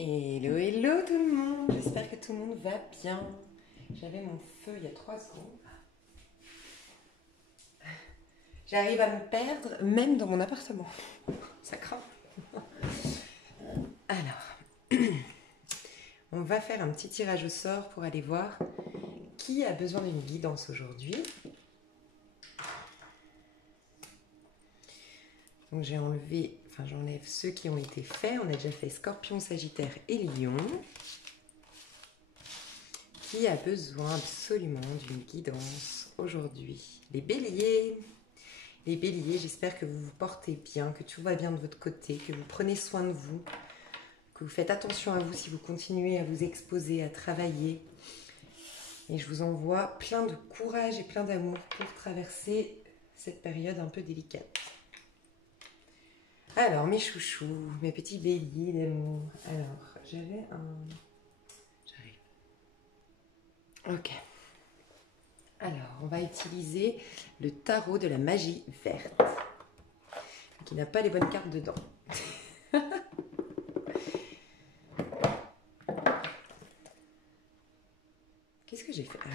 Hello, hello tout le monde. J'espère que tout le monde va bien. J'avais mon feu il y a 3 secondes. J'arrive à me perdre même dans mon appartement. Ça craint. Alors, on va faire un petit tirage au sort pour aller voir qui a besoin d'une guidance aujourd'hui. Donc j'enlève ceux qui ont été faits. On a déjà fait Scorpion, Sagittaire et Lion. Qui a besoin absolument d'une guidance aujourd'hui? Les béliers. Les béliers, j'espère que vous vous portez bien, que tout va bien de votre côté, que vous prenez soin de vous, que vous faites attention à vous si vous continuez à vous exposer, à travailler. Et je vous envoie plein de courage et plein d'amour pour traverser cette période un peu délicate. Alors, mes chouchous, mes petits béliers d'amour. Alors, j'avais un... J'arrive. Ok. Alors, on va utiliser le tarot de la magie verte, qui n'a pas les bonnes cartes dedans. Qu'est-ce que j'ai fait? Ah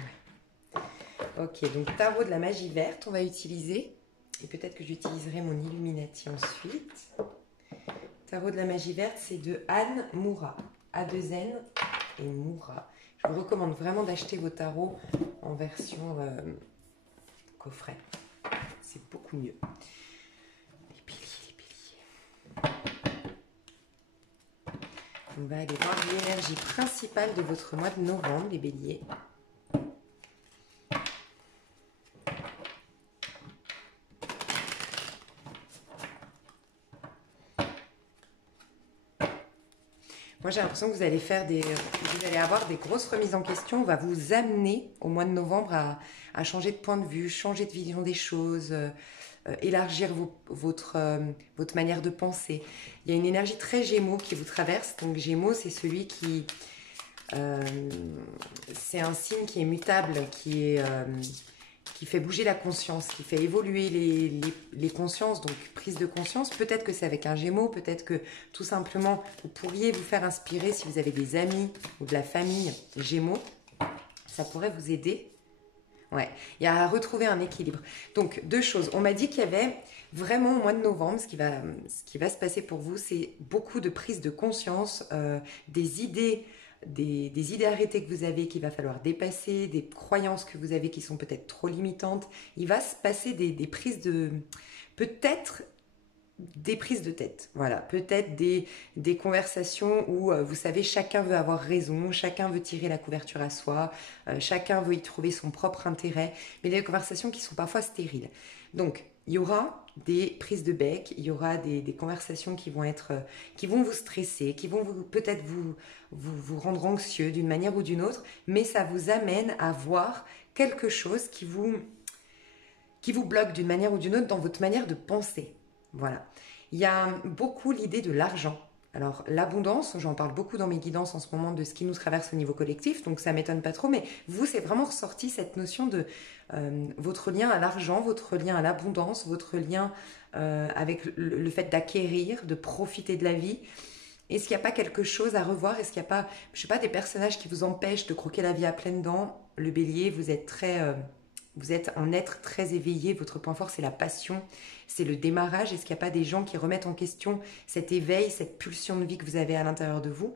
ouais. Ok, donc tarot de la magie verte, on va utiliser. Et peut-être que j'utiliserai mon Illuminati ensuite. Tarot de la magie verte, c'est de Anne Moura. A2N et Moura. Je vous recommande vraiment d'acheter vos tarots en version coffret. C'est beaucoup mieux. Les béliers. On va aller voir l'énergie principale de votre mois de novembre, les béliers. Moi, j'ai l'impression que vous allez avoir des grosses remises en question. On va vous amener au mois de novembre à changer de point de vue, changer de vision des choses, élargir votre manière de penser. Il y a une énergie très Gémeaux qui vous traverse. Donc Gémeaux, c'est celui qui... c'est un signe qui est mutable, qui fait bouger la conscience, qui fait évoluer les consciences, donc prise de conscience. Peut-être que c'est avec un Gémeaux, peut-être que tout simplement, vous pourriez vous faire inspirer si vous avez des amis ou de la famille Gémeaux. Ça pourrait vous aider. Ouais, il y a à retrouver un équilibre. Donc, 2 choses. On m'a dit qu'il y avait vraiment au mois de novembre, ce qui va se passer pour vous, c'est beaucoup de prise de conscience, des idées arrêtées que vous avez qu'il va falloir dépasser, des croyances que vous avez qui sont peut-être trop limitantes. Il va se passer des prises de... Peut-être des prises de tête, voilà, peut-être des conversations où, vous savez, chacun veut avoir raison, chacun veut tirer la couverture à soi, chacun veut y trouver son propre intérêt, mais des conversations qui sont parfois stériles. Donc, il y aura des prises de bec, il y aura des conversations qui vont vous stresser, qui vont peut-être vous rendre anxieux d'une manière ou d'une autre, mais ça vous amène à voir quelque chose qui vous bloque d'une manière ou d'une autre dans votre manière de penser. Voilà. Il y a beaucoup l'idée de l'argent. Alors, l'abondance, j'en parle beaucoup dans mes guidances en ce moment de ce qui nous traverse au niveau collectif, donc ça ne m'étonne pas trop, mais vous, c'est vraiment ressorti cette notion de votre lien à l'argent, votre lien à l'abondance, votre lien avec le fait d'acquérir, de profiter de la vie. Est-ce qu'il n'y a pas quelque chose à revoir? Est-ce qu'il n'y a pas, je sais pas, des personnages qui vous empêchent de croquer la vie à pleines dents? Le bélier, vous êtes un être très éveillé, votre point fort c'est la passion, c'est le démarrage. Est-ce qu'il n'y a pas des gens qui remettent en question cet éveil, cette pulsion de vie que vous avez à l'intérieur de vous?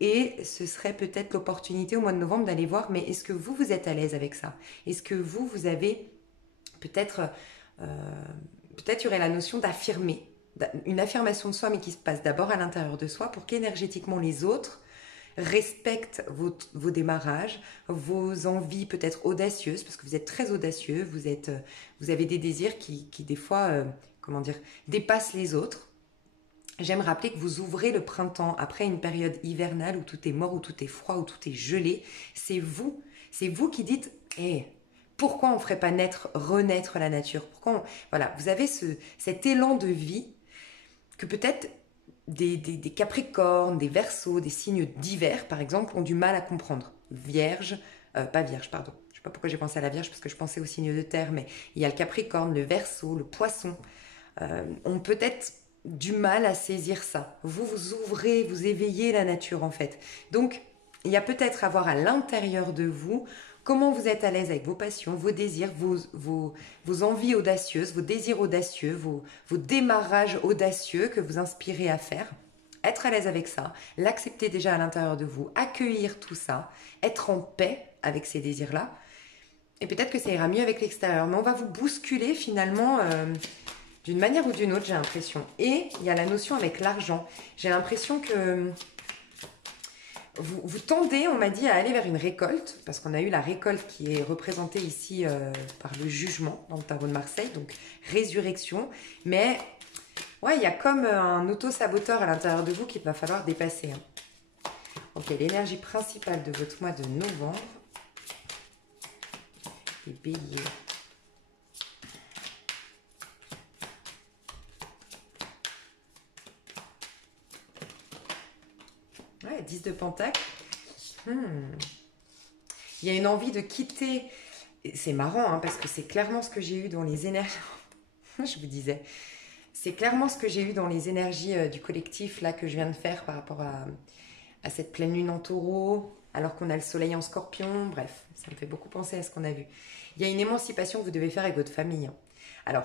Et ce serait peut-être l'opportunité au mois de novembre d'aller voir, mais est-ce que vous êtes à l'aise avec ça? Est-ce que vous avez peut-être il y aurait la notion d'affirmer, une affirmation de soi, mais qui se passe d'abord à l'intérieur de soi pour qu'énergétiquement les autres respectent vos démarrages, vos envies peut-être audacieuses, parce que vous êtes très audacieux, vous avez des désirs qui des fois, dépassent les autres. J'aime rappeler que vous ouvrez le printemps après une période hivernale où tout est mort, où tout est froid, où tout est gelé. C'est vous qui dites hey, pourquoi on ne ferait pas renaître la nature? Voilà, vous avez cet élan de vie que peut-être des capricornes, des verseaux, des signes d'hiver, par exemple, ont du mal à comprendre. Pas vierge, pardon. Je ne sais pas pourquoi j'ai pensé à la vierge, parce que je pensais aux signes de terre, mais il y a le capricorne, le verseau, le poisson. Ont peut-être du mal à saisir ça. Vous vous ouvrez, vous éveillez la nature en fait. Donc, il y a peut-être à voir à l'intérieur de vous comment vous êtes à l'aise avec vos passions, vos désirs, vos envies audacieuses, vos désirs audacieux, vos démarrages audacieux que vous inspirez à faire. Être à l'aise avec ça, l'accepter déjà à l'intérieur de vous, accueillir tout ça, être en paix avec ces désirs-là. Et peut-être que ça ira mieux avec l'extérieur. Mais on va vous bousculer finalement d'une manière ou d'une autre, j'ai l'impression. Et il y a la notion avec l'argent. J'ai l'impression que vous tendez, on m'a dit, à aller vers une récolte, parce qu'on a eu la récolte qui est représentée ici par le jugement dans le tarot de Marseille, donc résurrection. Mais ouais, il y a comme un auto-saboteur à l'intérieur de vous qu'il va falloir dépasser. Hein. Ok, l'énergie principale de votre mois de novembre. Les béliers. Ouais, 10 de pentacle. Il y a une envie de quitter. C'est marrant, hein, parce que c'est clairement ce que j'ai eu dans les énergies. Je vous disais. C'est clairement ce que j'ai eu dans les énergies du collectif là que je viens de faire par rapport à cette pleine lune en taureau, alors qu'on a le soleil en scorpion. Bref, ça me fait beaucoup penser à ce qu'on a vu. Il y a une émancipation que vous devez faire avec votre famille. Hein. Alors,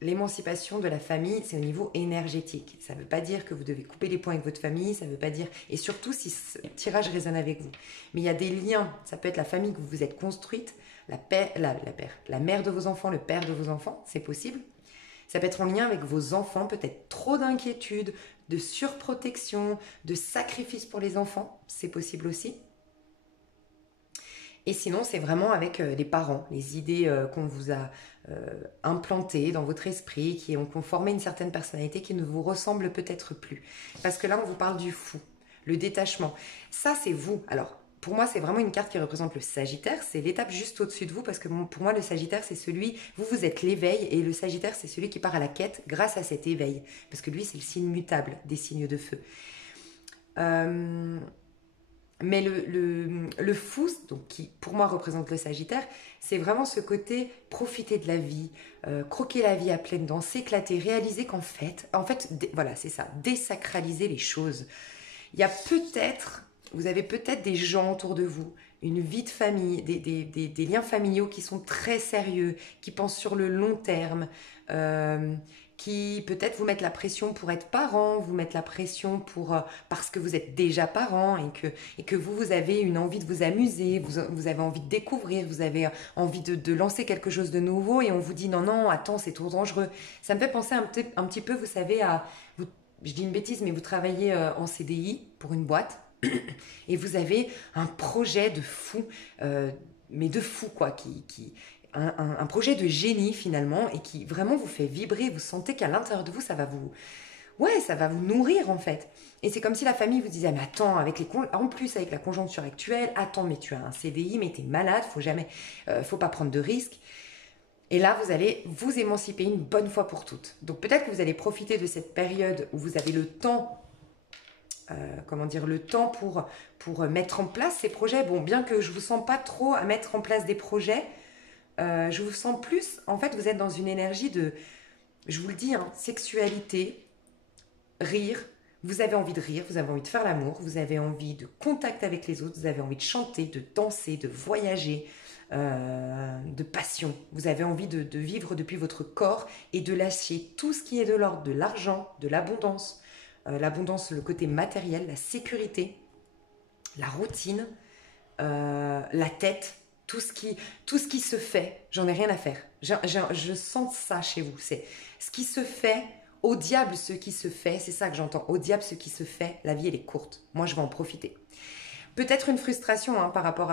l'émancipation de la famille, c'est au niveau énergétique. Ça ne veut pas dire que vous devez couper les ponts avec votre famille, ça ne veut pas dire... Et surtout si ce tirage résonne avec vous. Mais il y a des liens, ça peut être la famille que vous vous êtes construite, la mère de vos enfants, le père de vos enfants, c'est possible. Ça peut être en lien avec vos enfants, peut-être trop d'inquiétude, de surprotection, de sacrifice pour les enfants, c'est possible aussi. Et sinon, c'est vraiment avec les parents, les idées qu'on vous a implantées dans votre esprit, qui ont formé une certaine personnalité qui ne vous ressemble peut-être plus. Parce que là, on vous parle du fou, le détachement. Ça, c'est vous. Alors, pour moi, c'est vraiment une carte qui représente le Sagittaire. C'est l'étape juste au-dessus de vous, parce que pour moi, le Sagittaire, c'est celui... Vous êtes l'éveil, et le Sagittaire, c'est celui qui part à la quête grâce à cet éveil. Parce que lui, c'est le signe mutable des signes de feu. Mais le fou, donc, qui pour moi représente le Sagittaire, c'est vraiment ce côté profiter de la vie, croquer la vie à pleines dents, s'éclater, réaliser qu'en fait, voilà, c'est ça, désacraliser les choses. Il y a peut-être, vous avez peut-être des gens autour de vous, une vie de famille, des liens familiaux qui sont très sérieux, qui pensent sur le long terme, qui peut-être vous mettent la pression pour être parent, vous mettent la pression parce que vous êtes déjà parent et que vous avez une envie de vous amuser, vous avez envie de découvrir, vous avez envie de lancer quelque chose de nouveau et on vous dit non, attends, c'est trop dangereux. Ça me fait penser un petit peu, vous savez, je dis une bêtise, mais vous travaillez en CDI pour une boîte et vous avez un projet de fou, mais de fou quoi, un projet de génie finalement et qui vraiment vous fait vibrer, vous sentez qu'à l'intérieur de vous ça va vous nourrir en fait. Et c'est comme si la famille vous disait mais attends, en plus avec la conjoncture actuelle, attends mais tu as un CDI, mais t'es malade, faut pas prendre de risques. Et là vous allez vous émanciper une bonne fois pour toutes. Donc peut-être que vous allez profiter de cette période où vous avez le temps pour mettre en place ces projets. Bon, bien que je ne vous sens pas trop à mettre en place des projets, je vous sens plus, en fait, vous êtes dans une énergie de, je vous le dis, hein, sexualité, rire, vous avez envie de rire, vous avez envie de faire l'amour, vous avez envie de contact avec les autres, vous avez envie de chanter, de danser, de voyager, de passion. Vous avez envie de vivre depuis votre corps et de lâcher tout ce qui est de l'ordre de l'argent, de l'abondance. L'abondance, le côté matériel, la sécurité, la routine, la tête, tout ce qui se fait, j'en ai rien à faire. Je sens ça chez vous. C'est ce qui se fait, au diable ce qui se fait, c'est ça que j'entends. Au diable ce qui se fait, la vie elle est courte. Moi je vais en profiter. Peut-être une frustration hein, par rapport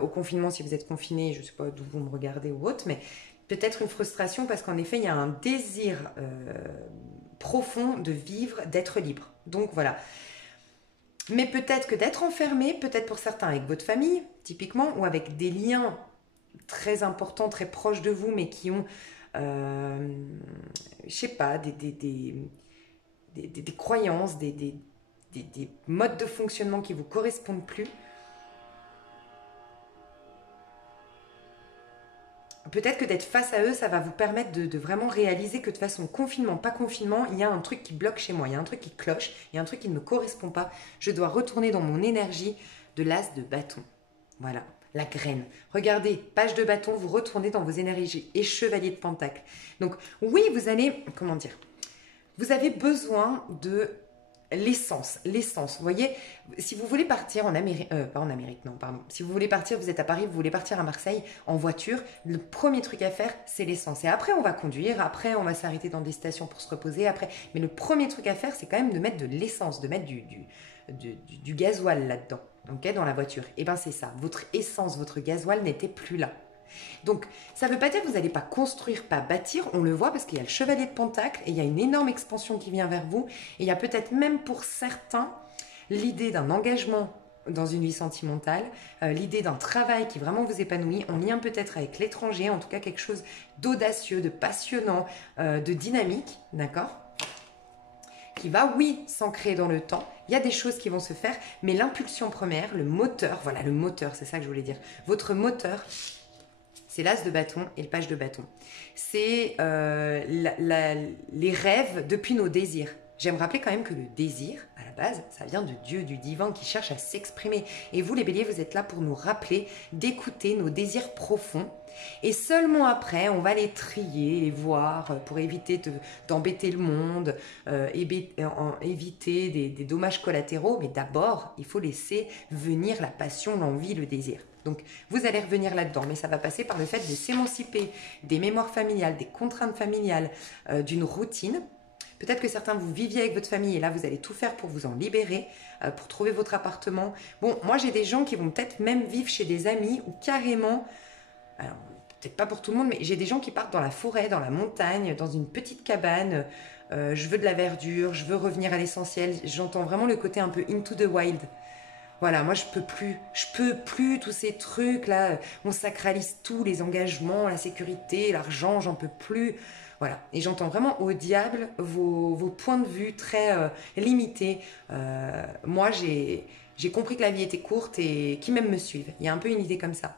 au confinement, si vous êtes confiné, je ne sais pas d'où vous me regardez ou autre, mais peut-être une frustration parce qu'en effet il y a un désir profond de vivre, d'être libre. Donc voilà. Mais peut-être que d'être enfermé, peut-être pour certains avec votre famille, typiquement, ou avec des liens très importants, très proches de vous, mais qui ont, je sais pas, des croyances, des modes de fonctionnement qui vous correspondent plus. peut-être que d'être face à eux, ça va vous permettre de vraiment réaliser que de façon confinement, pas confinement, il y a un truc qui bloque chez moi, il y a un truc qui cloche, il y a un truc qui ne me correspond pas. Je dois retourner dans mon énergie de l'as de bâton. Voilà, la graine. Regardez, page de bâton, vous retournez dans vos énergies et chevalier de pentacle. Donc oui, vous allez, comment dire, vous avez besoin de l'essence, vous voyez, si vous voulez partir en Amérique, pas en Amérique, non, pardon, si vous voulez partir, vous êtes à Paris, vous voulez partir à Marseille en voiture, le premier truc à faire, c'est l'essence. Et après, on va conduire, après, on va s'arrêter dans des stations pour se reposer, après, mais le premier truc à faire, c'est quand même de mettre de l'essence, de mettre du gasoil là-dedans, ok, dans la voiture. Et bien, c'est ça, votre essence, votre gasoil n'était plus là. Donc, ça ne veut pas dire que vous n'allez pas construire, pas bâtir, on le voit parce qu'il y a le chevalier de pentacle et il y a une énorme expansion qui vient vers vous. Et il y a peut-être même pour certains l'idée d'un engagement dans une vie sentimentale, l'idée d'un travail qui vraiment vous épanouit, en lien peut-être avec l'étranger, en tout cas quelque chose d'audacieux, de passionnant, de dynamique, d'accord ? Qui va, oui, s'ancrer dans le temps. Il y a des choses qui vont se faire, mais l'impulsion première, le moteur, voilà le moteur, c'est ça que je voulais dire. Votre moteur, c'est l'as de bâton et le page de bâton. C'est les rêves depuis nos désirs. J'aime rappeler quand même que le désir, à la base, ça vient de Dieu, du divin qui cherche à s'exprimer. Et vous, les béliers, vous êtes là pour nous rappeler d'écouter nos désirs profonds. Et seulement après, on va les trier, les voir pour éviter d'embêter le monde, éviter des dommages collatéraux. Mais d'abord, il faut laisser venir la passion, l'envie, le désir. Donc, vous allez revenir là-dedans, mais ça va passer par le fait de s'émanciper des mémoires familiales, des contraintes familiales, d'une routine. Peut-être que certains, vous viviez avec votre famille et là, vous allez tout faire pour vous en libérer, pour trouver votre appartement. Bon, moi, j'ai des gens qui vont peut-être même vivre chez des amis ou carrément... Alors, peut-être pas pour tout le monde, mais j'ai des gens qui partent dans la forêt, dans la montagne, dans une petite cabane. Je veux de la verdure, je veux revenir à l'essentiel. J'entends vraiment le côté un peu into the wild. Voilà, moi je peux plus tous ces trucs là, on sacralise tout, les engagements, la sécurité, l'argent, j'en peux plus. Voilà, et j'entends vraiment au diable vos points de vue très limités. Moi j'ai compris que la vie était courte et qui même me suivent. Il y a un peu une idée comme ça.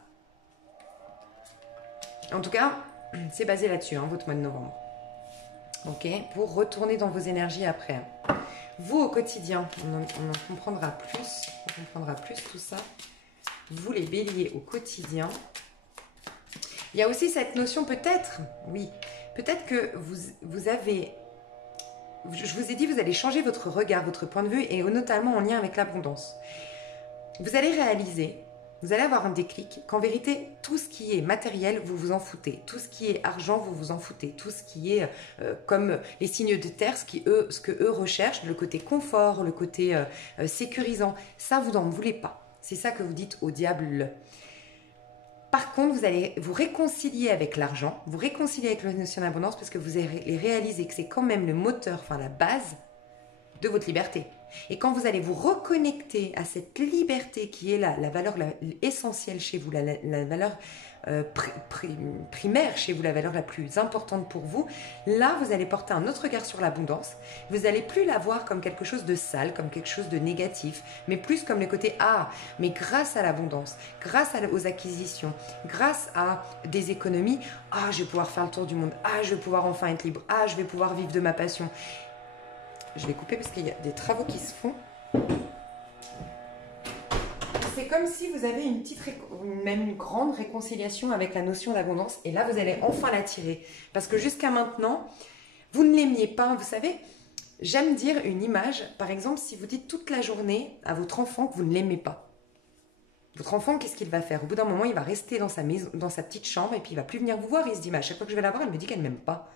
En tout cas, c'est basé là-dessus, hein, votre mois de novembre. Ok, pour retourner dans vos énergies après. Vous, au quotidien, on en comprendra plus. On comprendra plus tout ça. Vous, les béliers, au quotidien. Il y a aussi cette notion, peut-être, oui, peut-être que vous avez... Je vous ai dit, vous allez changer votre regard, votre point de vue, et notamment en lien avec l'abondance. Vous allez réaliser... Vous allez avoir un déclic qu'en vérité, tout ce qui est matériel, vous vous en foutez. Tout ce qui est argent, vous vous en foutez. Tout ce qui est comme les signes de terre, ce que eux recherchent, le côté confort, le côté sécurisant, ça, vous n'en voulez pas. C'est ça que vous dites au diable. Par contre, vous allez vous réconcilier avec l'argent, vous réconcilier avec la notion d'abondance parce que vous allez réaliser que c'est quand même le moteur, enfin la base de votre liberté. Et quand vous allez vous reconnecter à cette liberté qui est la valeur essentielle chez vous, la valeur primaire chez vous, la valeur la plus importante pour vous, là, vous allez porter un autre regard sur l'abondance. Vous n'allez plus la voir comme quelque chose de sale, comme quelque chose de négatif, mais plus comme le côté « Ah, mais grâce à l'abondance, grâce aux acquisitions, grâce à des économies, ah, je vais pouvoir faire le tour du monde, ah, je vais pouvoir enfin être libre, ah, je vais pouvoir vivre de ma passion. » Je vais couper parce qu'il y a des travaux qui se font. C'est comme si vous avez même une grande réconciliation avec la notion d'abondance. Et là, vous allez enfin l'attirer. Parce que jusqu'à maintenant, vous ne l'aimiez pas. Vous savez, j'aime dire une image. Par exemple, si vous dites toute la journée à votre enfant que vous ne l'aimez pas. Votre enfant, qu'est-ce qu'il va faire? Au bout d'un moment, il va rester dans sa maison, dans sa petite chambre et puis il ne va plus venir vous voir. Il se dit, mais à chaque fois que je vais la voir, elle me dit qu'elle ne m'aime pas.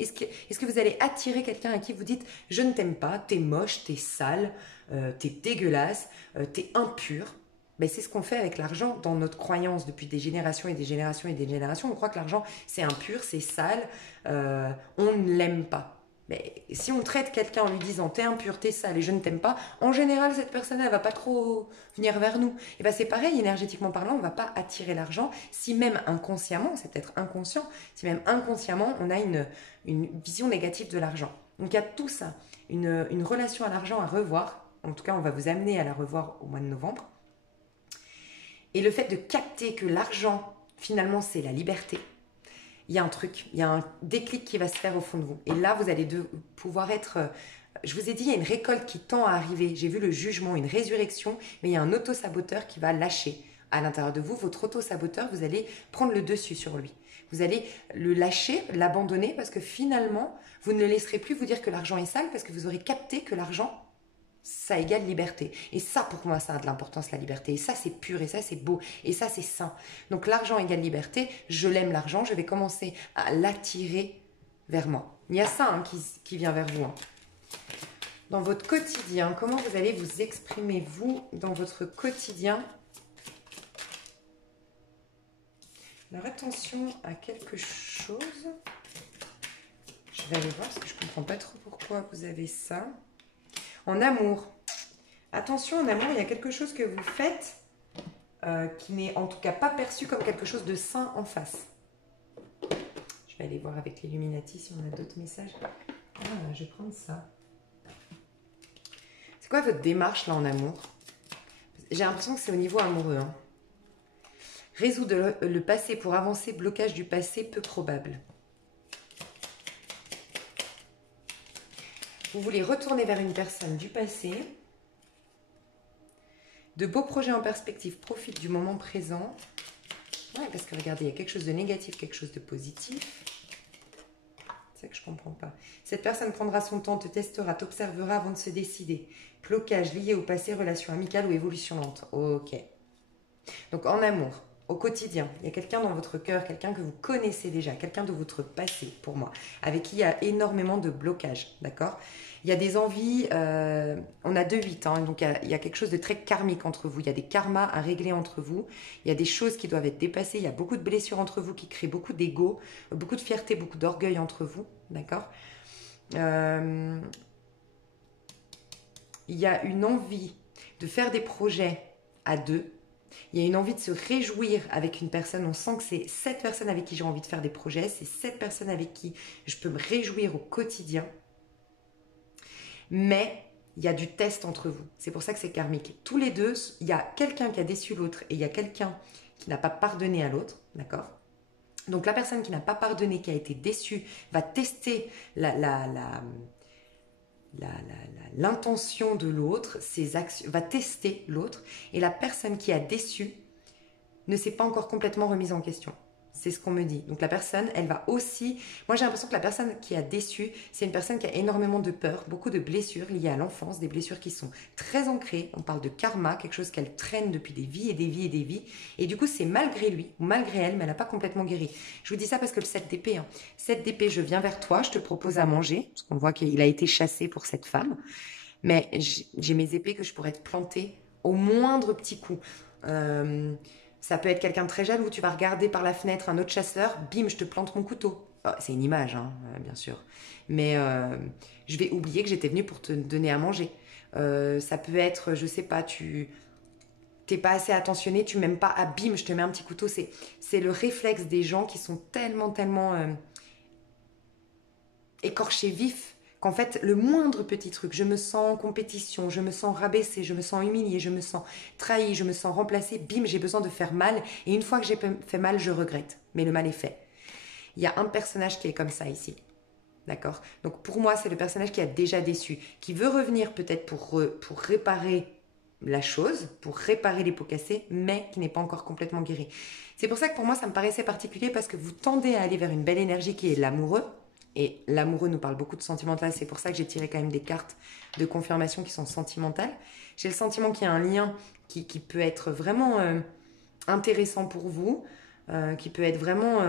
Est-ce que vous allez attirer quelqu'un à qui vous dites « Je ne t'aime pas, t'es moche, t'es sale, t'es dégueulasse, t'es impur ». Ben, c'est ce qu'on fait avec l'argent dans notre croyance depuis des générations et des générations et des générations. On croit que l'argent, c'est impur, c'est sale, on ne l'aime pas. Mais si on traite quelqu'un en lui disant « T'es impur, t'es sale et je ne t'aime pas », en général, cette personne, elle ne va pas trop venir vers nous. Et ben, c'est pareil, énergétiquement parlant, on ne va pas attirer l'argent si même inconsciemment, c'est peut-être inconscient, si même inconsciemment, on a une vision négative de l'argent. Donc, il y a tout ça, une relation à l'argent à revoir. En tout cas, on va vous amener à la revoir au mois de novembre. Et le fait de capter que l'argent, finalement, c'est la liberté. il y a un truc, il y a un déclic qui va se faire au fond de vous. Et là, vous allez pouvoir être... je vous ai dit, il y a une récolte qui tend à arriver. J'ai vu le jugement, une résurrection, mais il y a un auto-saboteur qui va lâcher. À l'intérieur de vous, votre auto-saboteur, vous allez prendre le dessus sur lui. Vous allez le lâcher, l'abandonner, parce que finalement, vous ne le laisserez plus vous dire que l'argent est sale, parce que vous aurez capté que l'argent, ça égale liberté. Et ça, pour moi, ça a de l'importance, la liberté. Et ça, c'est pur, et ça, c'est beau, et ça, c'est sain. Donc, l'argent égale liberté. Je l'aime, l'argent. Je vais commencer à l'attirer vers moi. Il y a ça qui vient vers vous. Dans votre quotidien, comment vous allez vous exprimer, vous, dans votre quotidien? Alors, attention à quelque chose. Je vais aller voir, parce que je ne comprends pas trop pourquoi vous avez ça. En amour, attention, en amour, il y a quelque chose que vous faites qui n'est en tout cas pas perçu comme quelque chose de sain en face. Je vais aller voir avec l'Illuminati si on a d'autres messages. Ah, je vais prendre ça. C'est quoi votre démarche là en amour? J'ai l'impression que c'est au niveau amoureux. Hein. Résoudre le passé pour avancer, blocage du passé peu probable. Vous voulez retourner vers une personne du passé. De beaux projets en perspective, profite du moment présent. Ouais, parce que regardez, il y a quelque chose de négatif, quelque chose de positif. C'est ça que je ne comprends pas. Cette personne prendra son temps, te testera, t'observera avant de se décider. Blocage lié au passé, relation amicale ou évolution lente. Ok. Donc en amour, au quotidien, il y a quelqu'un dans votre cœur, quelqu'un que vous connaissez déjà, quelqu'un de votre passé pour moi, avec qui il y a énormément de blocages, d'accord? Il y a des envies, on a 2-8, hein, donc il y a quelque chose de très karmique entre vous, il y a des karmas à régler entre vous, il y a des choses qui doivent être dépassées, il y a beaucoup de blessures entre vous qui créent beaucoup d'ego, beaucoup de fierté, beaucoup d'orgueil entre vous, d'accord? Il y a une envie de faire des projets à deux. Il y a une envie de se réjouir avec une personne. On sent que c'est cette personne avec qui j'ai envie de faire des projets. C'est cette personne avec qui je peux me réjouir au quotidien. Mais il y a du test entre vous. C'est pour ça que c'est karmique. Tous les deux, il y a quelqu'un qui a déçu l'autre et il y a quelqu'un qui n'a pas pardonné à l'autre. D'accord ? Donc la personne qui n'a pas pardonné, qui a été déçue, va tester l'intention de l'autre, ses actions, va tester l'autre, et la personne qui a déçu ne s'est pas encore complètement remise en question. C'est ce qu'on me dit. Donc la personne, elle va aussi... Moi j'ai l'impression que la personne qui a déçu, c'est une personne qui a énormément de peur, beaucoup de blessures liées à l'enfance, des blessures qui sont très ancrées. On parle de karma, quelque chose qu'elle traîne depuis des vies et des vies et des vies. Et du coup c'est malgré lui, ou malgré elle, mais elle n'a pas complètement guéri. Je vous dis ça parce que le 7 d'épée, 7 d'épée, je viens vers toi, je te propose à manger, parce qu'on voit qu'il a été chassé pour cette femme. Mais j'ai mes épées que je pourrais te planter au moindre petit coup. Ça peut être quelqu'un de très jaloux, tu vas regarder par la fenêtre un autre chasseur, bim, je te plante mon couteau. Oh, c'est une image, hein, bien sûr. Mais je vais oublier que j'étais venue pour te donner à manger. Ça peut être, je sais pas, tu t'es pas assez attentionné, tu m'aimes pas, ah bim, je te mets un petit couteau. C'est le réflexe des gens qui sont tellement écorchés vifs. Qu'en fait, le moindre petit truc, je me sens en compétition, je me sens rabaissée, je me sens humiliée, je me sens trahie, je me sens remplacée, bim, j'ai besoin de faire mal. Et une fois que j'ai fait mal, je regrette. Mais le mal est fait. Il y a un personnage qui est comme ça ici. D'accord? Donc pour moi, c'est le personnage qui a déjà déçu, qui veut revenir peut-être pour réparer la chose, pour réparer les pots cassés, mais qui n'est pas encore complètement guéri. C'est pour ça que pour moi, ça me paraissait particulier parce que vous tendez à aller vers une belle énergie qui est l'amoureux. Et l'amoureux nous parle beaucoup de sentimental, c'est pour ça que j'ai tiré quand même des cartes de confirmation qui sont sentimentales. J'ai le sentiment qu'il y a un lien qui peut être vraiment intéressant pour vous, qui peut être vraiment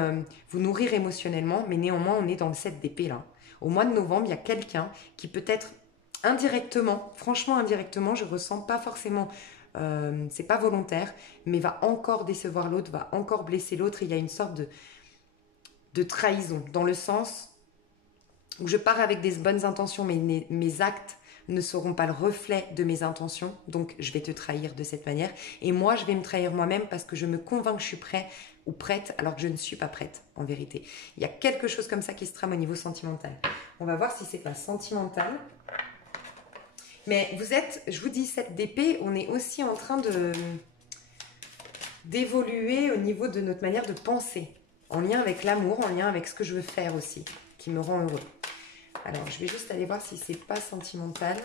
vous nourrir émotionnellement, mais néanmoins on est dans le 7 d'épée là. Au mois de novembre, il y a quelqu'un qui peut-être indirectement, franchement indirectement, je ressens pas forcément, c'est pas volontaire, mais va encore décevoir l'autre, va encore blesser l'autre, et il y a une sorte de trahison, dans le sens où je pars avec des bonnes intentions, mais mes actes ne seront pas le reflet de mes intentions, donc je vais te trahir de cette manière. Et moi, je vais me trahir moi-même parce que je me convainc que je suis prêt ou prête alors que je ne suis pas prête, en vérité. Il y a quelque chose comme ça qui se trame au niveau sentimental. On va voir si c'est pas sentimental. Mais vous êtes, je vous dis, 7 d'épée, on est aussi en train d'évoluer au niveau de notre manière de penser. en lien avec l'amour, en lien avec ce que je veux faire aussi, qui me rend heureux. Alors, je vais juste aller voir si c'est pas sentimental.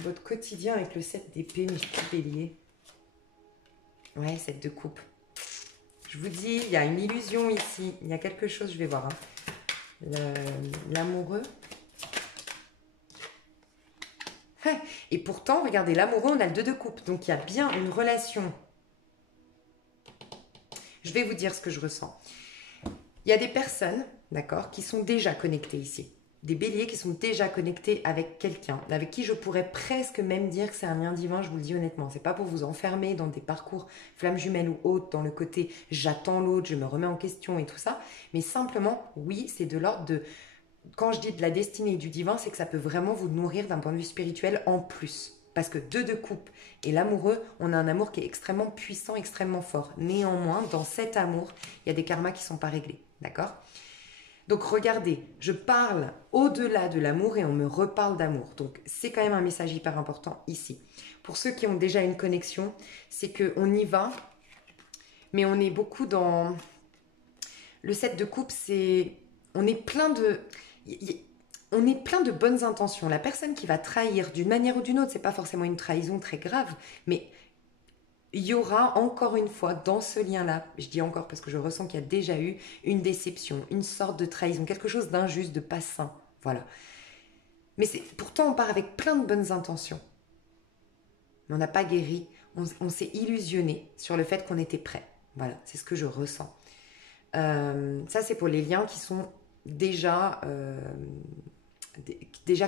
Votre quotidien avec le 7 d'épée, mes petits béliers. Ouais, 7 de coupe. Je vous dis, il y a une illusion ici. Il y a quelque chose, je vais voir. Hein. L'amoureux. Et pourtant, regardez, l'amoureux, on a le 2 de coupe. Donc, il y a bien une relation. Je vais vous dire ce que je ressens. Il y a des personnes, d'accord, qui sont déjà connectées ici. Des béliers qui sont déjà connectés avec quelqu'un, avec qui je pourrais presque même dire que c'est un lien divin, je vous le dis honnêtement. C'est pas pour vous enfermer dans des parcours flammes jumelles ou autres, dans le côté j'attends l'autre, je me remets en question et tout ça. Mais simplement, oui, c'est de l'ordre de... Quand je dis de la destinée et du divin, c'est que ça peut vraiment vous nourrir d'un point de vue spirituel en plus. Parce que 2 de coupe et l'amoureux, on a un amour qui est extrêmement puissant, extrêmement fort. Néanmoins, dans cet amour, il y a des karmas qui ne sont pas réglés. D'accord ? Donc regardez, je parle au-delà de l'amour et on me reparle d'amour. Donc c'est quand même un message hyper important ici. Pour ceux qui ont déjà une connexion, c'est qu'on y va, mais on est beaucoup dans... Le 7 de coupe, c'est... On est plein de... On est plein de bonnes intentions. La personne qui va trahir d'une manière ou d'une autre, c'est pas forcément une trahison très grave, mais il y aura encore une fois dans ce lien-là, je dis encore parce que je ressens qu'il y a déjà eu une déception, une sorte de trahison, quelque chose d'injuste, de pas sain. Voilà. Mais pourtant, on part avec plein de bonnes intentions. Mais on n'a pas guéri, on s'est illusionné sur le fait qu'on était prêt. Voilà, c'est ce que je ressens. Ça, c'est pour les liens qui sont déjà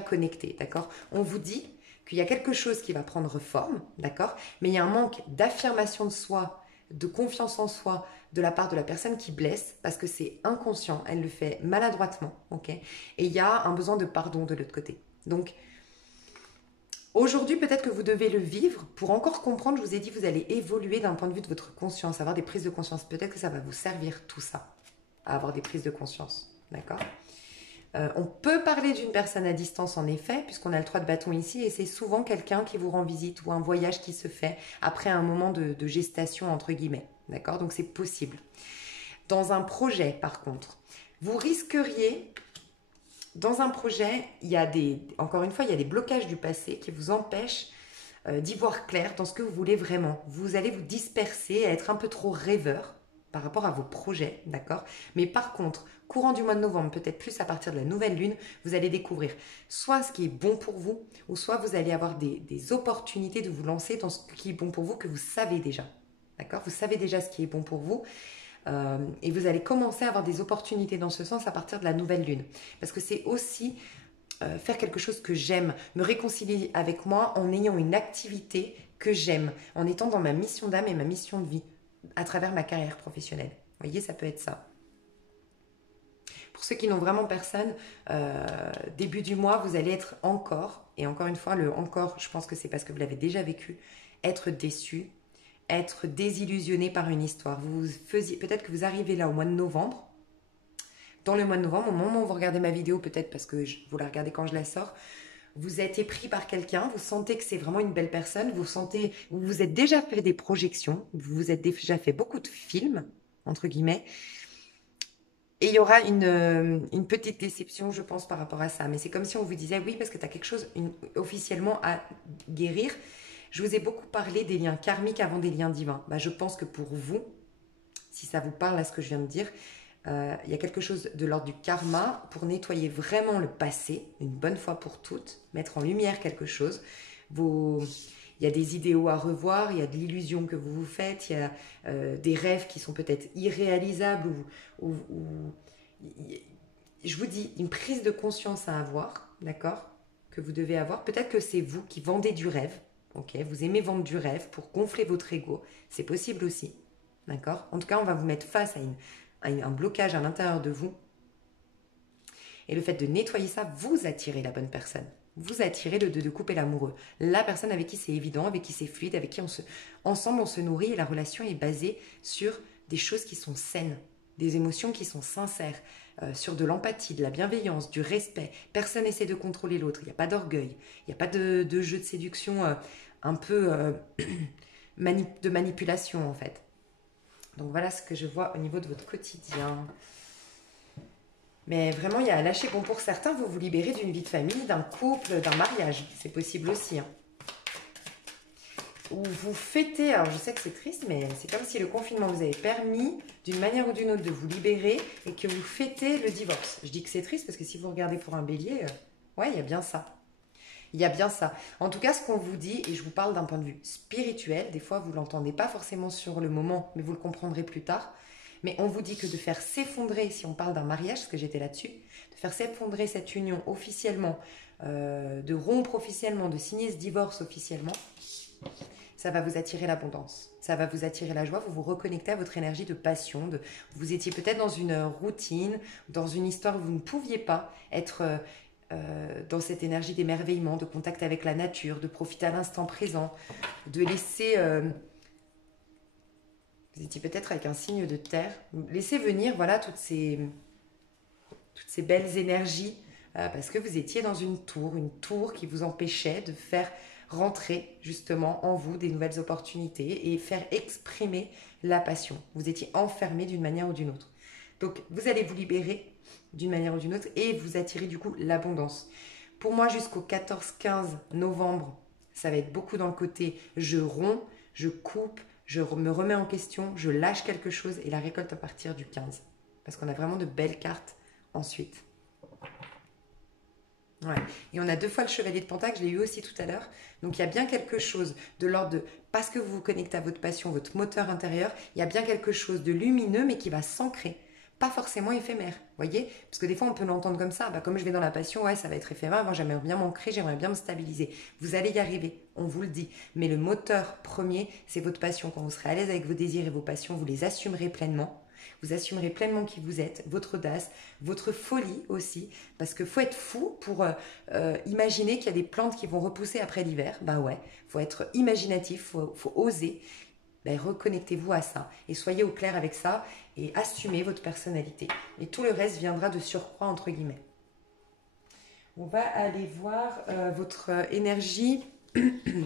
connectés, d'accord ? On vous dit qu'il y a quelque chose qui va prendre forme, d'accord ? Mais il y a un manque d'affirmation de soi, de confiance en soi de la part de la personne qui blesse, parce que c'est inconscient, elle le fait maladroitement, ok ? Et il y a un besoin de pardon de l'autre côté. Donc, aujourd'hui, peut-être que vous devez le vivre pour encore comprendre, je vous ai dit, vous allez évoluer d'un point de vue de votre conscience, avoir des prises de conscience. Peut-être que ça va vous servir tout ça, à avoir des prises de conscience, d'accord ? On peut parler d'une personne à distance en effet, puisqu'on a le 3 de bâton ici, et c'est souvent quelqu'un qui vous rend visite ou un voyage qui se fait après un moment de gestation, entre guillemets. D'accord ? Donc c'est possible. Dans un projet, par contre, vous risqueriez... Dans un projet, encore une fois, il y a des blocages du passé qui vous empêchent d'y voir clair dans ce que vous voulez vraiment. Vous allez vous disperser, être un peu trop rêveur par rapport à vos projets, d'accord ? Mais par contre, courant du mois de novembre, peut-être plus à partir de la nouvelle lune, vous allez découvrir soit ce qui est bon pour vous, ou soit vous allez avoir des opportunités de vous lancer dans ce qui est bon pour vous que vous savez déjà, d'accord ? Vous savez déjà ce qui est bon pour vous, et vous allez commencer à avoir des opportunités dans ce sens à partir de la nouvelle lune. Parce que c'est aussi faire quelque chose que j'aime, me réconcilier avec moi en ayant une activité que j'aime, en étant dans ma mission d'âme et ma mission de vie, à travers ma carrière professionnelle. Vous voyez, ça peut être ça. Pour ceux qui n'ont vraiment personne, début du mois, vous allez être encore, et encore une fois, le encore, je pense que c'est parce que vous l'avez déjà vécu, être déçu, être désillusionné par une histoire. Peut-être que vous arrivez là au mois de novembre. Dans le mois de novembre, au moment où vous regardez ma vidéo, peut-être parce que vous la regardez quand je la sors, vous êtes épris par quelqu'un, vous sentez que c'est vraiment une belle personne, vous vous êtes déjà fait des projections, vous vous êtes déjà fait beaucoup de films, entre guillemets, et il y aura une petite déception, je pense, par rapport à ça. Mais c'est comme si on vous disait, oui, parce que tu as quelque chose officiellement à guérir. Je vous ai beaucoup parlé des liens karmiques avant des liens divins. Je pense que pour vous, si ça vous parle à ce que je viens de dire, il y a quelque chose de l'ordre du karma pour nettoyer vraiment le passé, une bonne fois pour toutes, mettre en lumière quelque chose. Il y a des idéaux à revoir, il y a de l'illusion que vous vous faites, il y a des rêves qui sont peut-être irréalisables ou je vous dis, une prise de conscience à avoir, d'accord, que vous devez avoir. Peut-être que c'est vous qui vendez du rêve, ok, vous aimez vendre du rêve pour gonfler votre ego, c'est possible aussi, d'accord. En tout cas, on va vous mettre face à un blocage à l'intérieur de vous. Et le fait de nettoyer ça, vous attirez la bonne personne. Vous attirez le 2 de coupe et l'amoureux. La personne avec qui c'est évident, avec qui c'est fluide, avec qui ensemble on se nourrit et la relation est basée sur des choses qui sont saines, des émotions qui sont sincères, sur de l'empathie, de la bienveillance, du respect. Personne n'essaie de contrôler l'autre. Il n'y a pas d'orgueil. Il n'y a pas de jeu de séduction un peu de manipulation en fait. Donc voilà ce que je vois au niveau de votre quotidien. Mais vraiment, il y a à lâcher. Bon, pour certains, vous vous libérez d'une vie de famille, d'un couple, d'un mariage. C'est possible aussi. Hein. Ou vous fêtez, alors je sais que c'est triste, mais c'est comme si le confinement vous avait permis, d'une manière ou d'une autre, de vous libérer et que vous fêtez le divorce. Je dis que c'est triste parce que si vous regardez pour un bélier, ouais, il y a bien ça. Il y a bien ça. En tout cas, ce qu'on vous dit, et je vous parle d'un point de vue spirituel, des fois vous ne l'entendez pas forcément sur le moment, mais vous le comprendrez plus tard. Mais on vous dit que de faire s'effondrer, si on parle d'un mariage, parce que j'étais là-dessus, de faire s'effondrer cette union officiellement, de rompre officiellement, de signer ce divorce officiellement, ça va vous attirer l'abondance, ça va vous attirer la joie, vous vous reconnectez à votre énergie de passion, vous étiez peut-être dans une routine, dans une histoire où vous ne pouviez pas être dans cette énergie d'émerveillement, de contact avec la nature, de profiter à l'instant présent, de laisser... vous étiez peut-être avec un signe de terre, laissez venir voilà, toutes ces belles énergies, parce que vous étiez dans une tour qui vous empêchait de faire rentrer justement en vous des nouvelles opportunités et faire exprimer la passion. Vous étiez enfermé d'une manière ou d'une autre. Donc vous allez vous libérer d'une manière ou d'une autre et vous attirer du coup l'abondance. Pour moi, jusqu'au 14-15 novembre, ça va être beaucoup dans le côté je romps, je coupe, je me remets en question, je lâche quelque chose et la récolte à partir du 15. Parce qu'on a vraiment de belles cartes ensuite. Ouais. Et on a 2 fois le chevalier de Pentacle, je l'ai eu aussi tout à l'heure. Donc il y a bien quelque chose de l'ordre de, parce que vous vous connectez à votre passion, votre moteur intérieur, il y a bien quelque chose de lumineux mais qui va s'ancrer. Pas forcément éphémère, voyez? Parce que des fois on peut l'entendre comme ça, bah, comme je vais dans la passion, ouais ça va être éphémère, moi j'aimerais bien m'ancrer, j'aimerais bien me stabiliser. Vous allez y arriver, on vous le dit. Mais le moteur premier, c'est votre passion. Quand vous serez à l'aise avec vos désirs et vos passions, vous les assumerez pleinement. Vous assumerez pleinement qui vous êtes, votre audace, votre folie aussi, parce qu'il faut être fou pour imaginer qu'il y a des plantes qui vont repousser après l'hiver. Bah ouais, faut être imaginatif, faut oser. Ben, reconnectez-vous à ça et soyez au clair avec ça et assumez votre personnalité. Et tout le reste viendra de surcroît entre guillemets. On va aller voir votre énergie.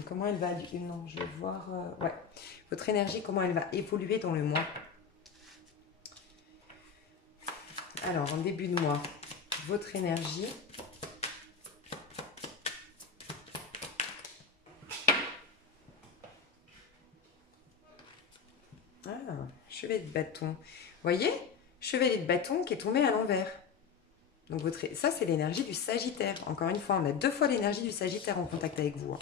Comment elle va... Non, je vais voir... ouais. Votre énergie, comment elle va évoluer dans le mois. Alors, en début de mois, votre énergie. Ah, chevalier de bâton. Vous voyez? Chevalier de bâton qui est tombé à l'envers. Donc, ça, c'est l'énergie du Sagittaire. Encore une fois, on a 2 fois l'énergie du Sagittaire en contact avec vous.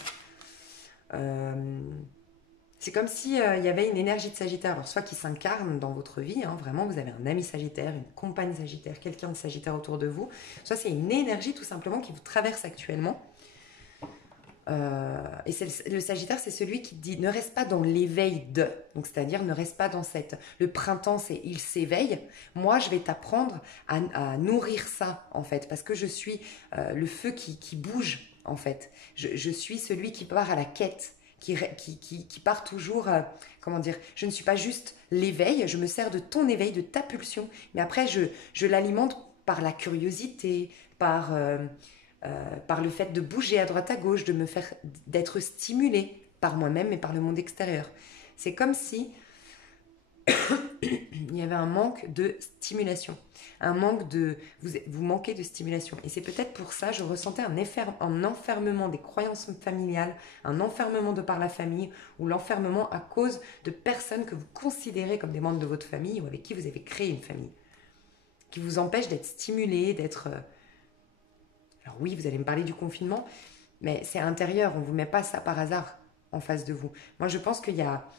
C'est comme s'il y avait une énergie de Sagittaire, alors soit qui s'incarne dans votre vie, hein, vraiment vous avez un ami Sagittaire, une compagne Sagittaire, quelqu'un de Sagittaire autour de vous, soit c'est une énergie tout simplement qui vous traverse actuellement. Et le Sagittaire, c'est celui qui dit ne reste pas dans l'éveil de, donc c'est-à-dire ne reste pas dans cette, le printemps c'est il s'éveille, moi je vais t'apprendre à nourrir ça en fait, parce que je suis le feu qui bouge en fait, je suis celui qui part à la quête, qui part toujours, comment dire, je ne suis pas juste l'éveil, je me sers de ton éveil, de ta pulsion, mais après je l'alimente par la curiosité, par le fait de bouger à droite à gauche, d'être stimulé par moi-même et par le monde extérieur. C'est comme si il y avait un manque de stimulation, un manque de... Vous manquez de stimulation. Et c'est peut-être pour ça, je ressentais un enfermement des croyances familiales, un enfermement de par la famille, ou l'enfermement à cause de personnes que vous considérez comme des membres de votre famille ou avec qui vous avez créé une famille, qui vous empêchent d'être stimulé, d'être... Alors oui, vous allez me parler du confinement, mais c'est intérieur, on ne vous met pas ça par hasard en face de vous. Moi, je pense qu'il y a...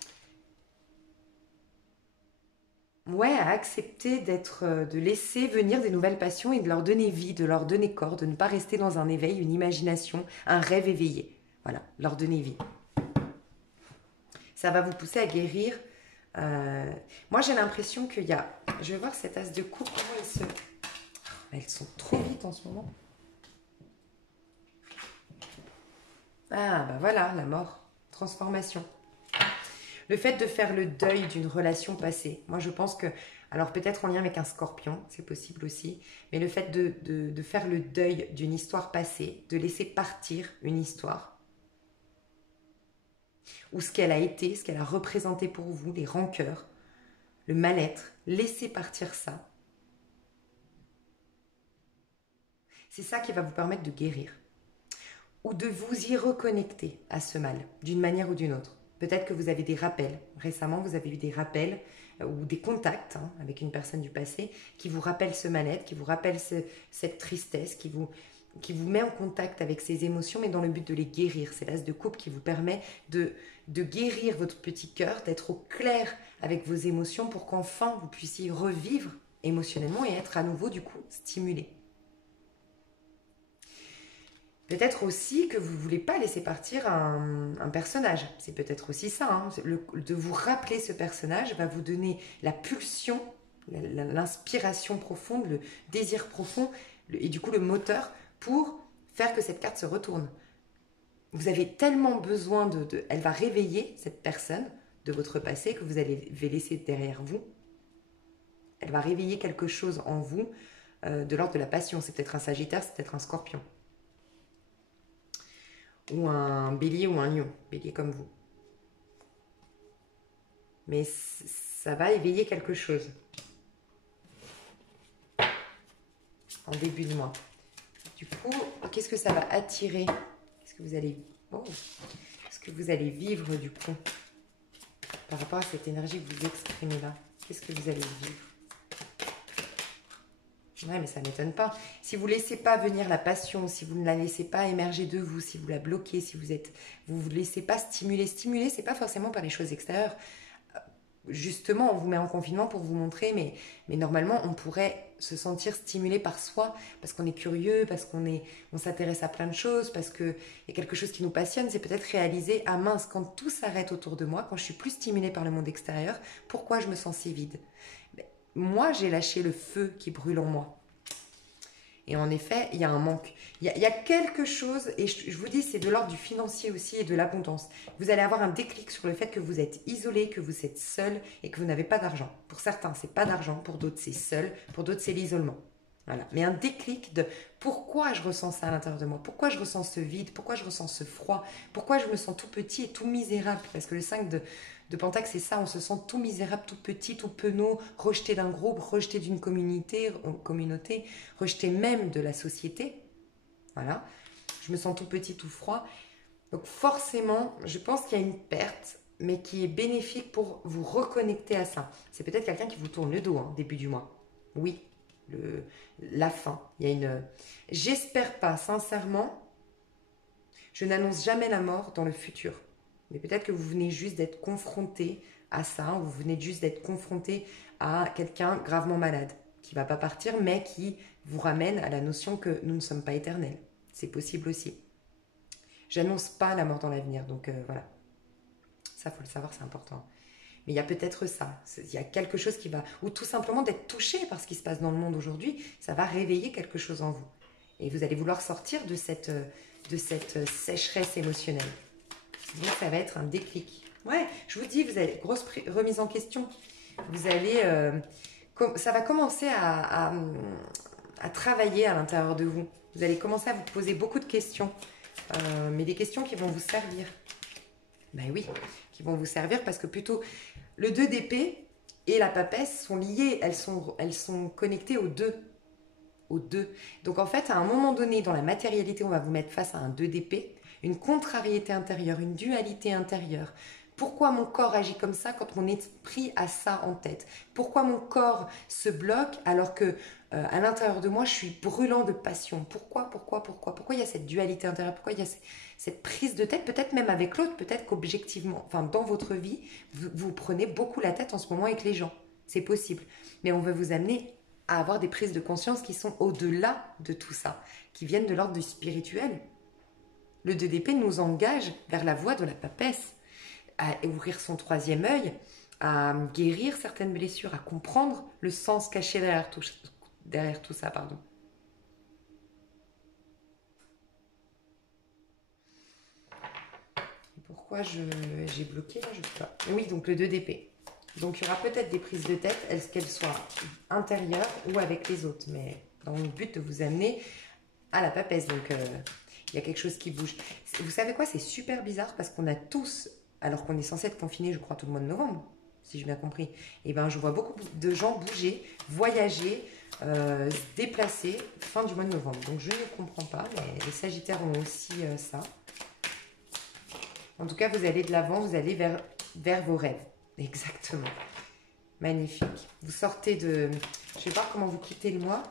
Ouais, à accepter de laisser venir des nouvelles passions et de leur donner vie, de leur donner corps, de ne pas rester dans un éveil, une imagination, un rêve éveillé. Voilà, leur donner vie. Ça va vous pousser à guérir. Moi, j'ai l'impression qu'il y a... Je vais voir cette as de coupe, comment elles sont trop vite en ce moment. Ah, bah voilà, la mort, transformation. Le fait de faire le deuil d'une relation passée. Moi, je pense que, alors peut-être en lien avec un scorpion, c'est possible aussi, mais le fait de faire le deuil d'une histoire passée, de laisser partir une histoire, ou ce qu'elle a été, ce qu'elle a représenté pour vous, les rancœurs, le mal-être, laissez partir ça. C'est ça qui va vous permettre de guérir. Ou de vous y reconnecter à ce mal, d'une manière ou d'une autre. Peut-être que vous avez des rappels. Récemment, vous avez eu des rappels ou des contacts avec une personne du passé qui vous rappelle ce mal-être, qui vous rappelle cette tristesse, qui vous met en contact avec ces émotions, mais dans le but de les guérir. C'est l'as de coupe qui vous permet de guérir votre petit cœur, d'être au clair avec vos émotions pour qu'enfin vous puissiez revivre émotionnellement et être à nouveau du coup stimulé. Peut-être aussi que vous ne voulez pas laisser partir un personnage. C'est peut-être aussi ça. De vous rappeler ce personnage va vous donner la pulsion, l'inspiration profonde, le désir profond et du coup le moteur pour faire que cette carte se retourne. Vous avez tellement besoin elle va réveiller cette personne de votre passé que vous allez laisser derrière vous. Elle va réveiller quelque chose en vous de l'ordre de la passion. C'est peut-être un Sagittaire, c'est peut-être un Scorpion. Ou un Bélier ou un Lion. Bélier comme vous. Mais ça va éveiller quelque chose. En début de mois. Du coup, qu'est-ce que ça va attirer? Qu'est-ce que vous allez vivre du coup par rapport à cette énergie que vous exprimez là? Qu'est-ce que vous allez vivre? Ouais, mais ça ne m'étonne pas. Si vous ne laissez pas venir la passion, si vous ne la laissez pas émerger de vous, si vous la bloquez, si vous ne laissez pas stimuler. Stimuler, c'est pas forcément par les choses extérieures. Justement, on vous met en confinement pour vous montrer, mais normalement, on pourrait se sentir stimulé par soi, parce qu'on est curieux, parce on s'intéresse à plein de choses, parce qu'il y a quelque chose qui nous passionne, c'est peut-être réaliser, ah mince, quand tout s'arrête autour de moi, quand je suis plus stimulée par le monde extérieur, pourquoi je me sens si vide? Moi, j'ai lâché le feu qui brûle en moi. Et en effet, il y a un manque. Il y a quelque chose, et je vous dis, c'est de l'ordre du financier aussi et de l'abondance. Vous allez avoir un déclic sur le fait que vous êtes isolé, que vous êtes seul et que vous n'avez pas d'argent. Pour certains, c'est pas d'argent. Pour d'autres, c'est seul. Pour d'autres, c'est l'isolement. Voilà. Mais un déclic de pourquoi je ressens ça à l'intérieur de moi, pourquoi je ressens ce vide, pourquoi je ressens ce froid, pourquoi je me sens tout petit et tout misérable. Parce que le 5 de Pentacle, c'est ça, on se sent tout misérable, tout petit, tout penaud, rejeté d'un groupe, rejeté d'une communauté, rejeté même de la société. Voilà, je me sens tout petit, tout froid. Donc forcément, je pense qu'il y a une perte, mais qui est bénéfique pour vous reconnecter à ça. C'est peut-être quelqu'un qui vous tourne le dos, début du mois. Oui, la fin. Il y a une... J'espère pas, sincèrement, je n'annonce jamais la mort dans le futur. Mais peut-être que vous venez juste d'être confronté à ça, ou vous venez juste d'être confronté à quelqu'un gravement malade, qui ne va pas partir, mais qui vous ramène à la notion que nous ne sommes pas éternels. C'est possible aussi. J'annonce pas la mort dans l'avenir, donc voilà. Ça, il faut le savoir, c'est important. Mais il y a peut-être ça. Il y a quelque chose qui va... Ou tout simplement d'être touché par ce qui se passe dans le monde aujourd'hui, ça va réveiller quelque chose en vous. Et vous allez vouloir sortir de cette sécheresse émotionnelle. Donc ça va être un déclic. Ouais, je vous dis, vous avez grosse remise en question. Vous allez... ça va commencer à travailler à l'intérieur de vous. Vous allez commencer à vous poser beaucoup de questions. Mais des questions qui vont vous servir. Ben oui, qui vont vous servir parce que plutôt le 2 d'épée et la papesse sont liées. Elles sont connectées aux deux. Aux deux. Donc en fait, à un moment donné, dans la matérialité, on va vous mettre face à un 2 d'épée, une contrariété intérieure, une dualité intérieure. Pourquoi mon corps agit comme ça quand mon esprit a ça en tête? Pourquoi mon corps se bloque alors que à l'intérieur de moi, je suis brûlant de passion? Pourquoi il y a cette dualité intérieure? Pourquoi il y a cette prise de tête? Peut-être même avec l'autre, peut-être qu'objectivement, enfin dans votre vie, vous prenez beaucoup la tête en ce moment avec les gens. C'est possible. Mais on veut vous amener à avoir des prises de conscience qui sont au-delà de tout ça, qui viennent de l'ordre du spirituel. Le 2 d'épée nous engage vers la voie de la papesse, à ouvrir son 3e œil, à guérir certaines blessures, à comprendre le sens caché derrière tout ça. Pardon. Pourquoi j'ai bloqué là, je sais pas. Oui, donc le 2 d'épée. Donc il y aura peut-être des prises de tête, qu'elles soient intérieures ou avec les autres, mais dans le but de vous amener à la papesse. Donc il y a quelque chose qui bouge. Vous savez quoi, c'est super bizarre parce qu'on a tous, alors qu'on est censé être confinés, je crois, tout le mois de novembre. si j'ai bien compris. Et ben, je vois beaucoup de gens bouger, voyager, se déplacer fin du mois de novembre. Donc, je ne comprends pas, mais les Sagittaires ont aussi ça. En tout cas, vous allez de l'avant, vous allez vers vos rêves. Exactement. Magnifique. Vous sortez de... Je vais voir comment vous quittez le mois.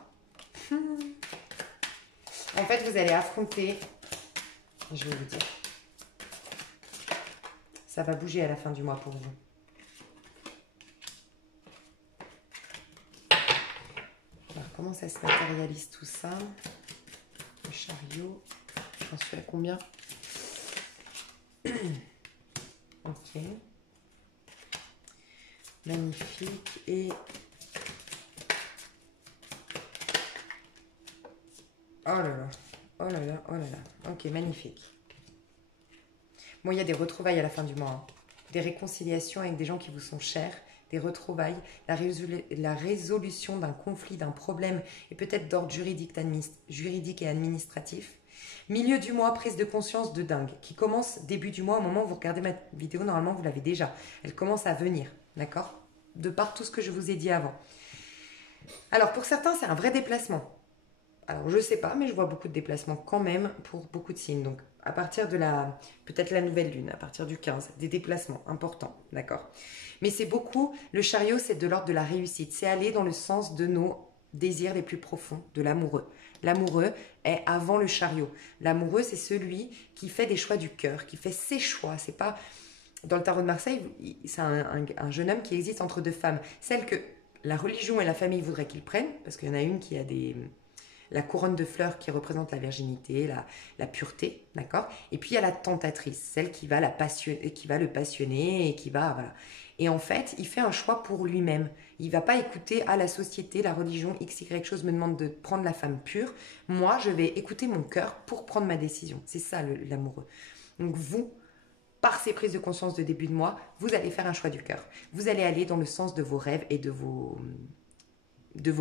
En fait, vous allez affronter... Je vais vous dire. Ça va bouger à la fin du mois pour vous. Alors, comment ça se matérialise tout ça? Le chariot. J'en suis à combien? Ok. Magnifique. Et... oh là là. Oh là là, oh là là. Ok, magnifique. Bon, il y a des retrouvailles à la fin du mois. Hein. Des réconciliations avec des gens qui vous sont chers. Des retrouvailles. La résolution d'un conflit, d'un problème. Et peut-être d'ordre juridique et administratif. Milieu du mois, prise de conscience de dingue. Qui commence début du mois. Au moment où vous regardez ma vidéo, normalement, vous l'avez déjà. Elle commence à venir. D'accord? De par tout ce que je vous ai dit avant. Alors, pour certains, c'est un vrai déplacement. Alors, je ne sais pas, mais je vois beaucoup de déplacements quand même pour beaucoup de signes. Donc, à partir de peut-être la nouvelle lune, à partir du 15, des déplacements importants, d'accord? Mais c'est beaucoup, le chariot, c'est de l'ordre de la réussite. C'est aller dans le sens de nos désirs les plus profonds, de l'amoureux. L'amoureux est avant le chariot. L'amoureux, c'est celui qui fait des choix du cœur, qui fait ses choix. C'est pas... Dans le tarot de Marseille, c'est un jeune homme qui existe entre deux femmes. Celle que la religion et la famille voudraient qu'il prenne, parce qu'il y en a une qui a la couronne de fleurs qui représente la virginité, la pureté, d'accord? Et puis il y a la tentatrice, celle qui va le passionner et qui va... Voilà. Et en fait, il fait un choix pour lui-même. Il ne va pas écouter la société, la religion, x, y chose me demande de prendre la femme pure. Moi, je vais écouter mon cœur pour prendre ma décision. C'est ça l'amoureux. Donc vous, par ces prises de conscience de début de mois, vous allez faire un choix du cœur. Vous allez aller dans le sens de vos rêves et de vos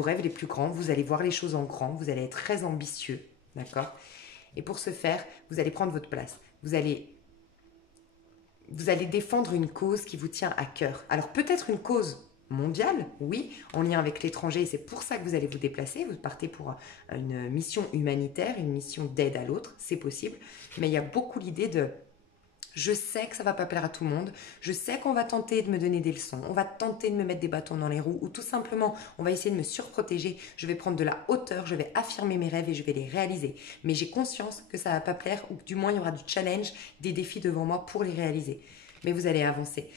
rêves les plus grands, vous allez voir les choses en grand, vous allez être très ambitieux, d'accord? Et pour ce faire, vous allez prendre votre place. Vous allez défendre une cause qui vous tient à cœur. Alors peut-être une cause mondiale, oui, en lien avec l'étranger, et c'est pour ça que vous allez vous déplacer, vous partez pour une mission humanitaire, une mission d'aide à l'autre, c'est possible, mais il y a beaucoup l'idée de... Je sais que ça ne va pas plaire à tout le monde. Je sais qu'on va tenter de me donner des leçons. On va tenter de me mettre des bâtons dans les roues ou tout simplement, on va essayer de me surprotéger. Je vais prendre de la hauteur, je vais affirmer mes rêves et je vais les réaliser. Mais j'ai conscience que ça ne va pas plaire ou que du moins il y aura du challenge, des défis devant moi pour les réaliser. Mais vous allez avancer.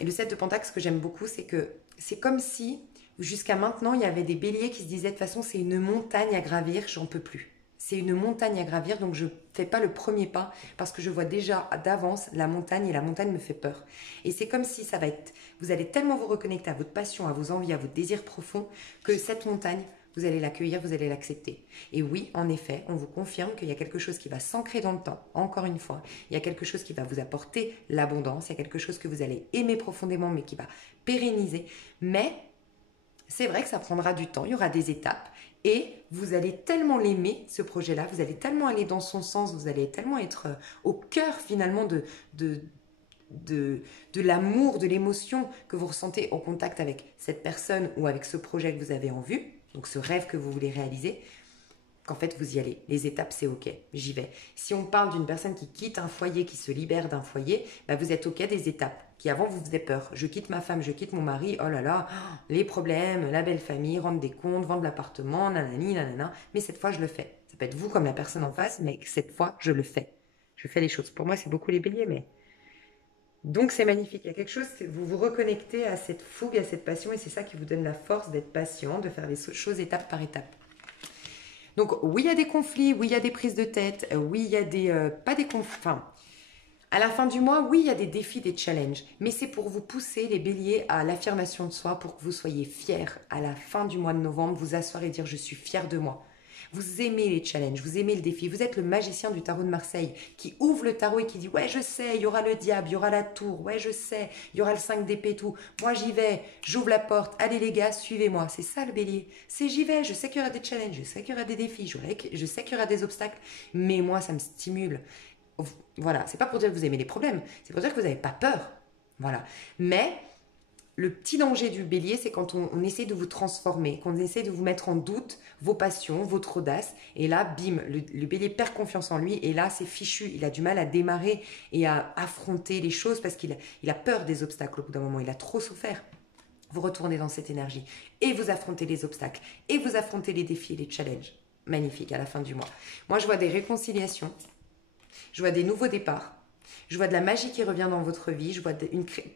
Et le 7 de Pentacle, ce que j'aime beaucoup, c'est que c'est comme si jusqu'à maintenant, il y avait des béliers qui se disaient de toute façon, c'est une montagne à gravir, j'en peux plus. C'est une montagne à gravir, donc je ne fais pas le premier pas parce que je vois déjà d'avance la montagne et la montagne me fait peur. Et c'est comme si ça va être... Vous allez tellement vous reconnecter à votre passion, à vos envies, à vos désirs profonds que cette montagne, vous allez l'accueillir, vous allez l'accepter. Et oui, en effet, on vous confirme qu'il y a quelque chose qui va s'ancrer dans le temps, encore une fois. Il y a quelque chose qui va vous apporter l'abondance, il y a quelque chose que vous allez aimer profondément mais qui va pérenniser. Mais c'est vrai que ça prendra du temps, il y aura des étapes. Et vous allez tellement l'aimer, ce projet-là, vous allez tellement aller dans son sens, vous allez tellement être au cœur finalement de l'amour, de l'émotion que vous ressentez au contact avec cette personne ou avec ce projet que vous avez en vue, donc ce rêve que vous voulez réaliser, qu'en fait vous y allez. Les étapes, c'est ok, j'y vais. Si on parle d'une personne qui quitte un foyer, qui se libère d'un foyer, bah vous êtes ok des étapes qui avant vous faisaient peur. Je quitte ma femme, je quitte mon mari, oh là là, les problèmes, la belle famille, rendre des comptes, vendre l'appartement, nanani, nanana. Mais cette fois, je le fais. Ça peut être vous comme la personne en face, mais cette fois, je le fais. Je fais les choses. Pour moi, c'est beaucoup les béliers, mais... Donc, c'est magnifique. Il y a quelque chose, vous vous reconnectez à cette fougue, à cette passion, et c'est ça qui vous donne la force d'être patient, de faire les choses étape par étape. Donc, oui, il y a des conflits, oui, il y a des prises de tête, oui, il y a des... pas des conflits... Enfin, à la fin du mois, oui, il y a des défis, des challenges, mais c'est pour vous pousser, les béliers, à l'affirmation de soi, pour que vous soyez fiers à la fin du mois de novembre, vous asseoir et dire « je suis fier de moi ». Vous aimez les challenges, vous aimez le défi, vous êtes le magicien du tarot de Marseille qui ouvre le tarot et qui dit « ouais, je sais, il y aura le diable, il y aura la tour, ouais, je sais, il y aura le 5 d'épée et tout, moi j'y vais, j'ouvre la porte, allez les gars, suivez-moi ». C'est ça le bélier, c'est j'y vais, je sais qu'il y aura des challenges, je sais qu'il y aura des défis, je sais qu'il y aura des obstacles, mais moi ça me stimule. Voilà, c'est pas pour dire que vous aimez les problèmes, c'est pour dire que vous n'avez pas peur. Voilà. Mais le petit danger du bélier, c'est quand on essaie de vous transformer, qu'on essaie de vous mettre en doute vos passions, votre audace. Et là, bim, le bélier perd confiance en lui. Et là, c'est fichu. Il a du mal à démarrer et à affronter les choses parce qu'il a peur des obstacles au bout d'un moment. Il a trop souffert. Vous retournez dans cette énergie et vous affrontez les obstacles et vous affrontez les défis et les challenges. Magnifique à la fin du mois. Moi, je vois des réconciliations. Je vois des nouveaux départs. Je vois de la magie qui revient dans votre vie. Je vois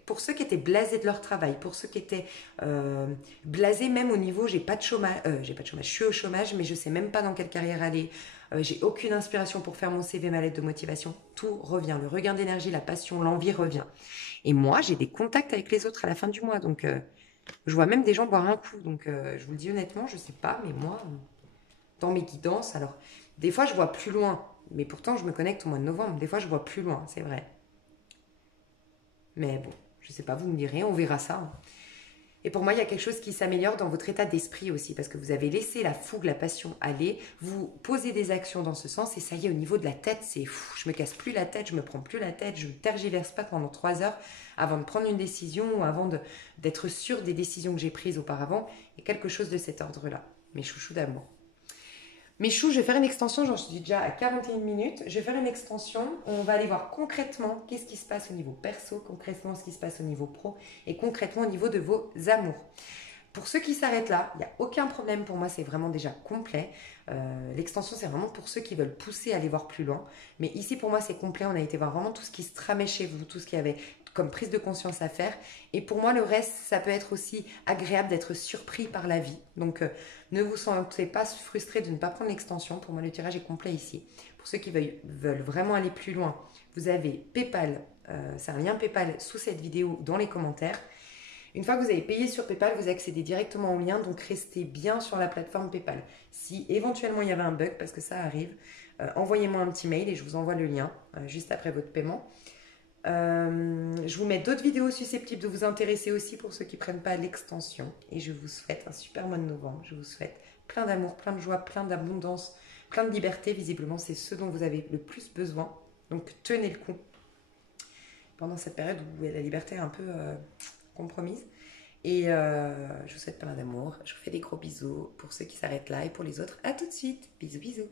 pour ceux qui étaient blasés de leur travail, pour ceux qui étaient blasés même au niveau j'ai pas de chômage, je suis au chômage, mais je sais même pas dans quelle carrière aller. J'ai aucune inspiration pour faire mon CV, ma lettre de motivation. Tout revient. Le regain d'énergie, la passion, l'envie revient. Et moi, j'ai des contacts avec les autres à la fin du mois. Donc, je vois même des gens boire un coup. Donc, je vous le dis honnêtement, je sais pas, mais moi, dans mes guidances, alors, des fois, je vois plus loin. Mais pourtant, je me connecte au mois de novembre. Des fois, je vois plus loin, c'est vrai. Mais bon, je sais pas, vous me direz, on verra ça, hein. Et pour moi, il y a quelque chose qui s'améliore dans votre état d'esprit aussi, parce que vous avez laissé la fougue, la passion aller, vous posez des actions dans ce sens, et ça y est, au niveau de la tête, c'est fou, je me casse plus la tête, je me prends plus la tête, je ne tergiverse pas pendant 3 heures avant de prendre une décision ou avant d'être sûr des décisions que j'ai prises auparavant, et quelque chose de cet ordre-là. Mes chouchous d'amour. Mes choux, je vais faire une extension, j'en suis déjà à 41 minutes. Je vais faire une extension, on va aller voir concrètement qu'est-ce qui se passe au niveau perso, concrètement ce qui se passe au niveau pro et concrètement au niveau de vos amours. Pour ceux qui s'arrêtent là, il n'y a aucun problème pour moi, c'est vraiment déjà complet. L'extension, c'est vraiment pour ceux qui veulent pousser à aller voir plus loin. Mais ici, pour moi, c'est complet. On a été voir vraiment tout ce qui se tramait chez vous, tout ce qu'il y avait comme prise de conscience à faire. Et pour moi, le reste, ça peut être aussi agréable d'être surpris par la vie. Donc, ne vous sentez pas frustré de ne pas prendre l'extension. Pour moi, le tirage est complet ici. Pour ceux qui veulent vraiment aller plus loin, vous avez PayPal. C'est un lien PayPal sous cette vidéo dans les commentaires. Une fois que vous avez payé sur PayPal, vous accédez directement au lien, donc restez bien sur la plateforme PayPal. Si éventuellement il y avait un bug, parce que ça arrive, envoyez-moi un petit mail et je vous envoie le lien juste après votre paiement. Je vous mets d'autres vidéos susceptibles de vous intéresser aussi pour ceux qui ne prennent pas l'extension. Et je vous souhaite un super mois de novembre. Je vous souhaite plein d'amour, plein de joie, plein d'abondance, plein de liberté. Visiblement, c'est ce dont vous avez le plus besoin. Donc tenez le coup pendant cette période où la liberté est un peu compromise. Et je vous souhaite plein d'amour. Je vous fais des gros bisous pour ceux qui s'arrêtent là et pour les autres. À tout de suite. Bisous, bisous.